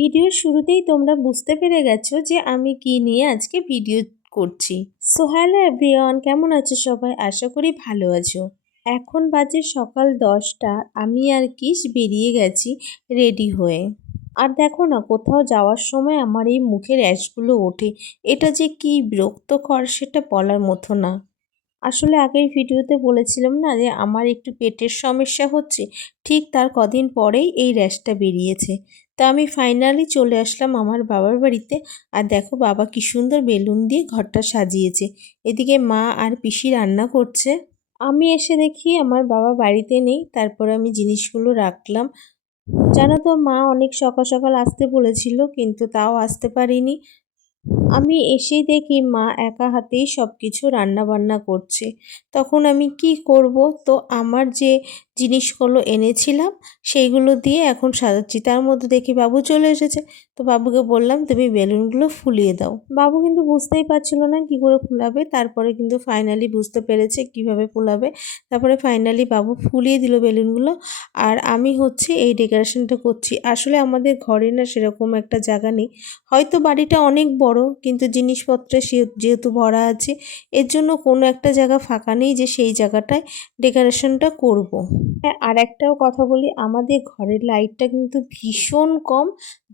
ভিডিওর শুরুতেই তোমরা বুঝতে পেরে গেছো যে আমি কি নিয়ে আজকে ভিডিও করছি। সো হ্যালো এভরিওয়ান, কেমন আছো সবাই? আশা করি ভালো আছো। এখন বাজে সকাল 10টা। আমি আর কিস বেরিয়ে গেছি রেডি হয়ে। আর দেখো না, কোথাও যাওয়ার সময় আমার এই মুখের র্যাশগুলো ওঠে। এটা যে কি বিরক্তকর সেটা বলার মতো না। আসলে আগের ভিডিওতে বলেছিলাম না যে আমার একটু পেটের সমস্যা হচ্ছে, ঠিক তার কদিন পরেই এই র্যাশটা বেরিয়েছে। তা আমি ফাইনালি চলে আসলাম আমার বাবার বাড়িতে। আর দেখো বাবা কি সুন্দর বেলুন দিয়ে ঘরটা সাজিয়েছে। এদিকে মা আর পিসি রান্না করছে। আমি এসে দেখি আমার বাবা বাড়িতে নেই। তারপরে আমি জিনিসগুলো রাখলাম। জানো তো, মা অনেক সকাল সকাল আসতে বলেছিল, কিন্তু তাও আসতে পারিনি। আমি এসেই দেখি মা একা হাতেই সব কিছু রান্নাবান্না করছে। তখন আমি কি করব, তো আমার যে জিনিসগুলো এনেছিলাম সেইগুলো দিয়ে এখন সাজাচ্ছি। তার মধ্যে দেখি বাবু চলে এসেছে। তো বাবুকে বললাম তুমি বেলুনগুলো ফুলিয়ে দাও। বাবু কিন্তু বুঝতেই পারছিল না কি করে ফুলাবে। তারপরে কিন্তু ফাইনালি বুঝতে পেরেছে কিভাবে ফুলাবে। তারপরে ফাইনালি বাবু ফুলিয়ে দিল বেলুনগুলো। আর আমি হচ্ছে এই ডেকোরেশনটা করছি। আসলে আমাদের ঘরে না সেরকম একটা জায়গা নেই। হয়তো বাড়িটা অনেক বড়, কিন্তু জিনিসপত্রে যেহেতু ভরা আছে, এর জন্য কোনো একটা জায়গা ফাঁকা নেই যে সেই জায়গাটায় ডেকোরেশনটা করব। হ্যাঁ, আর একটাও কথা বলি, আমাদের ঘরের লাইটটা কিন্তু ভীষণ কম,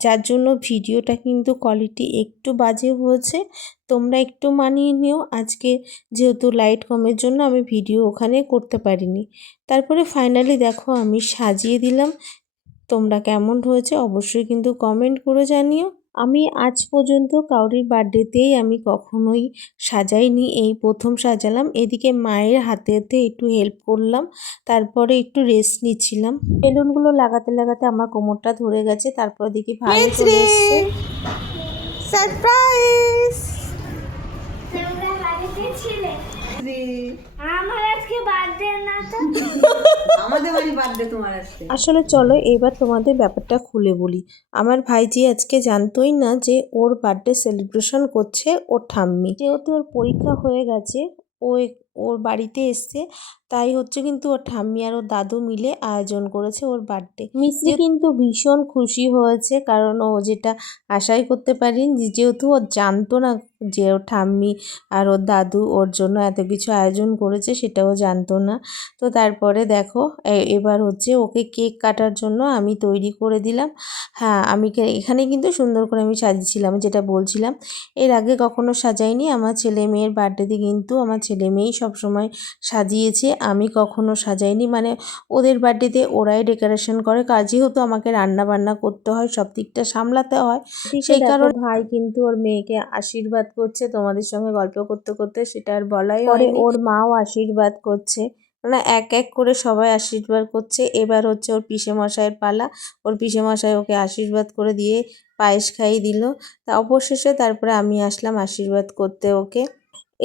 যার জন্য ভিডিওটা কিন্তু কোয়ালিটি একটু বাজে হয়েছে। তোমরা একটু মানিয়ে নিও। আজকে যেহেতু লাইট কমের জন্য আমি ভিডিও ওখানে করতে পারিনি। তারপরে ফাইনালি দেখো আমি সাজিয়ে দিলাম। তোমরা কেমন হয়েছে অবশ্যই কিন্তু কমেন্ট করে জানিও। আমি আজ পর্যন্ত কাউরির বার্থডেতেই আমি কখনোই সাজাইনি, এই প্রথম সাজালাম। এদিকে মায়ের হাতে একটু হেল্প করলাম, তারপরে একটু রেস্ট নিচ্ছিলাম। বেলুনগুলো লাগাতে লাগাতে আমার কোমরটা ধরে গেছে। তারপর দেখি ভাই চলে এসছে। সারপ্রাইজ! আমার আজকে বার্থডে না তো। আমাদের বাড়ি বার্থডে তোমার আজকে। আসলে চলো এবার তোমাদের ব্যাপারটা খুলে বলি। আমার ভাইজি আজকে জানতোই না যে ওর বার্থডে সেলিব্রেশন করছে ওর ঠাম্মি। যেহেতু ওর পরীক্ষা হয়ে গেছে, ও ওর বাড়িতে এসছে, তাই হচ্ছে কিন্তু ওর ঠাম্মি আর ওর দাদু মিলে আয়োজন করেছে ওর বার্থডে। মিস্ত্রি কিন্তু ভীষণ খুশি হয়েছে, কারণ ও যেটা আশাই করতে পারিনি, যেহেতু ও জানতো না যে ওর ঠাম্মি আর ওর দাদু ওর জন্য এত কিছু আয়োজন করেছে, সেটাও জানতো না। তো তারপরে দেখো এবার হচ্ছে ওকে কেক কাটার জন্য আমি তৈরি করে দিলাম। হ্যাঁ, আমি এখানে কিন্তু সুন্দর করে আমি সাজিয়েছিলাম, যেটা বলছিলাম। এর আগে কখনো সাজাইনি। আমার ছেলে মেয়ের বার্থডেতে কিন্তু আমার ছেলে মেয়েই সবসময় সাজিয়েছে, আমি কখনো সাজাইনি। মানে ওদের বার্থডেতে ওরাই ডেকোরেশন করে, যেহেতু আমাকে রান্না বান্না করতে হয়, সব দিকটা সামলাতে হয়, সেই কারণে ভাই কিন্তু ওর মেয়েকে আশীর্বাদ করছে তোমাদের সঙ্গে গল্প করতে করতে, সেটা আর বলাই হয়। ওর মাও আশীর্বাদ করছে, মানে এক এক করে সবাই আশীর্বাদ করছে। এবার হচ্ছে ওর পিসেমশাইয়ের পালা। ওর পিসেমশাই ওকে আশীর্বাদ করে দিয়ে পায়েস খাইয়ে দিল। তা অবশেষে তারপরে আমি আসলাম আশীর্বাদ করতে ওকে।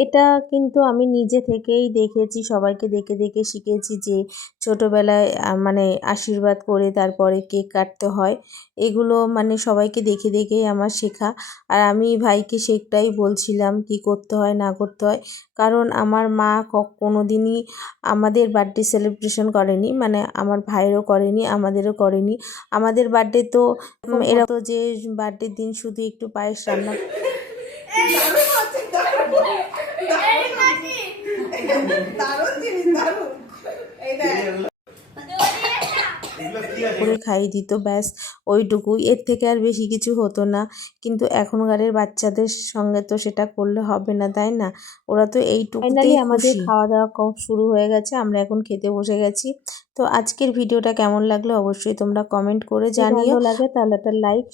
এটা কিন্তু আমি নিজে থেকেই দেখেছি, সবাইকে দেখে দেখে শিখেছি যে ছোটোবেলায় মানে আশীর্বাদ করে তারপরে কেক কাটতে হয়। এগুলো মানে সবাইকে দেখে দেখেই আমার শেখা। আর আমি ভাইকে সেটাই বলছিলাম কি করতে হয় না করতে হয়। কারণ আমার মা কোনো দিনই আমাদের বার্থডে সেলিব্রেশন করেনি, মানে আমার ভাইয়েরও করেনি, আমাদেরও করেনি। আমাদের বার্থডে তো এরা তো যে বার্থডের দিন শুধু একটু পায়েস রান্না করে খাইয়ে দিত, ব্যাস ওইটুকুই, এর থেকে আর বেশি কিছু হতো না। কিন্তু এখনকারের বাচ্চাদের সঙ্গে তো সেটা করলে হবে না, তাই না? ওরা তো এইটুকুতেই আমাদের খাওয়া দাওয়া শুরু হয়ে গেছে, আমরা এখন খেতে বসে গেছি। তো আজকের ভিডিওটা কেমন লাগলো অবশ্যই তোমরা কমেন্ট করে জানিও। ভালো লাগে তাহলে একটা লাইক